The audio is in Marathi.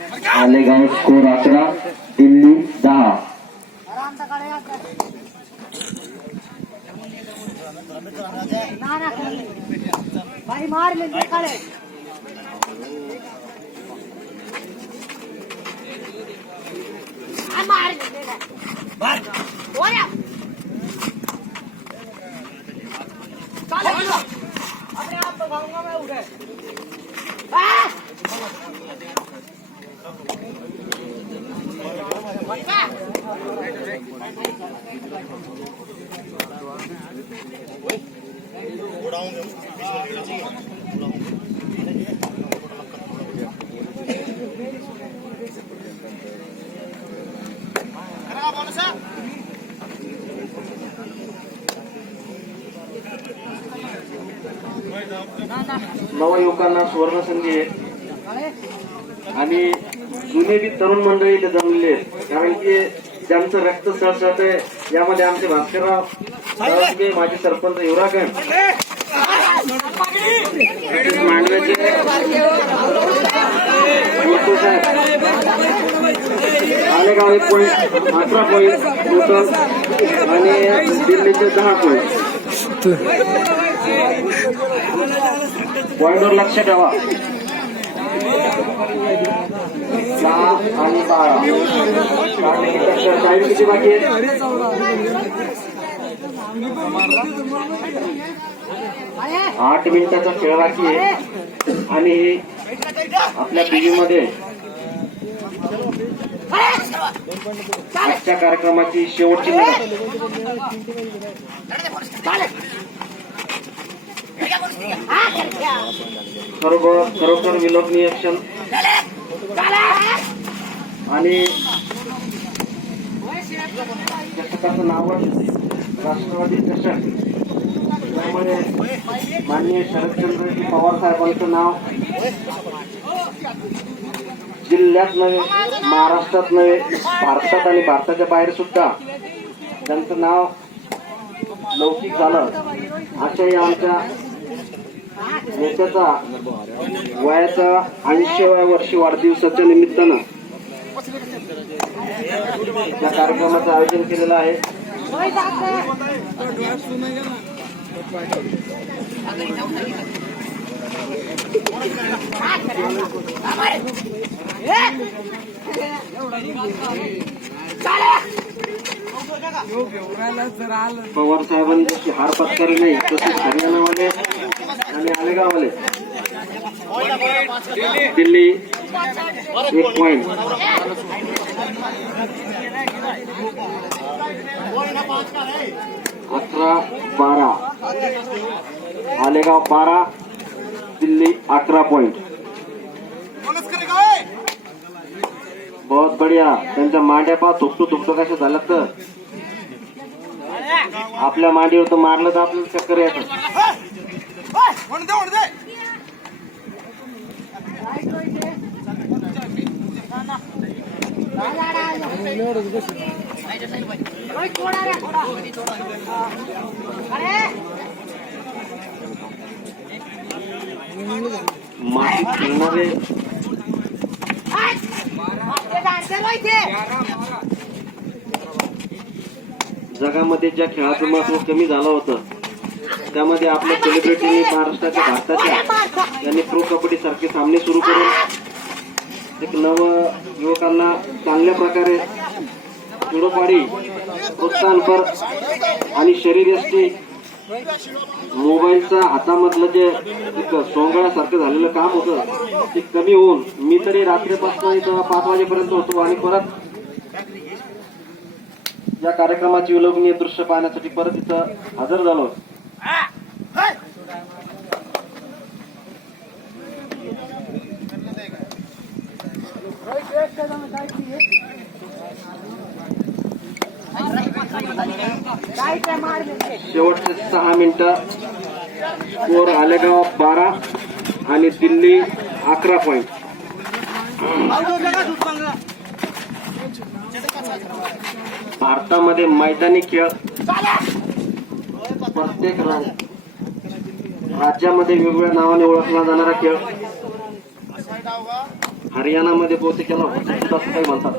आलेगाव स्कोर अकरा दिल्ली दहा. मार मार अपने आप तो गाऊंगा मैं उठे नवयुवकांना सुवर्ण संधी आहे. आणि जुने बी तरुण मंडळी इथे जमलेले आहेत. कारण की ज्यांचं रक्त सळसळत आहे यामध्ये आमचे भास्करराव साळुंके, माजी सरपंच तसेच मांडव्याचे आलेगाव एक पॉईंट अठरा पॉईंट टोटल आणि दिल्लीचे दहा पॉईंट पॉईंटवर लक्ष ठेवा. सहा आणि बारा. टाईम किती बाकी आहे? आठ मिनिटाचा खेळ बाकी आहे. आणि आपल्या टीव्ही मध्ये आजच्या कार्यक्रमाची शेवटची खरोखर खरोखर विलोभनीय क्षण. आणि चषकाचं नाव राष्ट्रवादी चषक त्यामध्ये माननीय शरदचंद्रजी पवार साहेबांचं नाव जिल्ह्यात नव्हे महाराष्ट्रात नव्हे भारतात आणि भारताच्या बाहेर सुद्धा त्यांचं नाव लौकिक झालं. अशाही आमच्या नेत्याचा वयाचा ऐंशीव्या वर्षी वाढदिवसाच्या निमित्तानं या कार्यक्रमाचं आयोजन केलेलं आहे. पवार साहेबांनी जशी हार पत्करली नाही तशी हरियाणावाले आणि आलेगाववाले. दिल्ली एक पॉईंट अठरा बारा. आलेगाव बारा दिल्ली अठरा पॉइंट बहुत बढिया. त्यांच्या मांड्या पा थुकतो थुकतो कशा झालं तर. आपल्या मांडीवर तर मारलं तर आपल्याला चक्कर येतात जगामध्ये ज्या खेळाचं महत्त्व कमी झालं होतं त्यामध्ये आपल्या सेलिब्रिटींनी महाराष्ट्राच्या भारताच्या यांनी प्रो कबड्डी सारखे सामने सुरू करून एक नव युवकांना चांगल्या प्रकारे खेडोपाडी प्रोत्साहनपर आणि शरीरयष्टी मोबाईलचा हातामधलं जे एक सोंगळ्यासारखं झालेलं काम होतं ते कमी होऊन मी तरी रात्रीपासून इथं पाच वाजेपर्यंत होतो आणि परत या कार्यक्रमाची विलोभनीय दृश्य पाहण्यासाठी परत इथं हजर झालो. शेवटचे सहा मिनिटं. स्कोर आलेगाव बारा आणि दिल्ली अकरा पॉईंट भारतामध्ये मैदानी खेळ. प्रत्येक राज्यामध्ये वेगवेगळ्या नावाने ओळखला जाणारा खेळ. हरियाणामध्ये बहुतेक याला हुस्सा असं काही म्हणतात.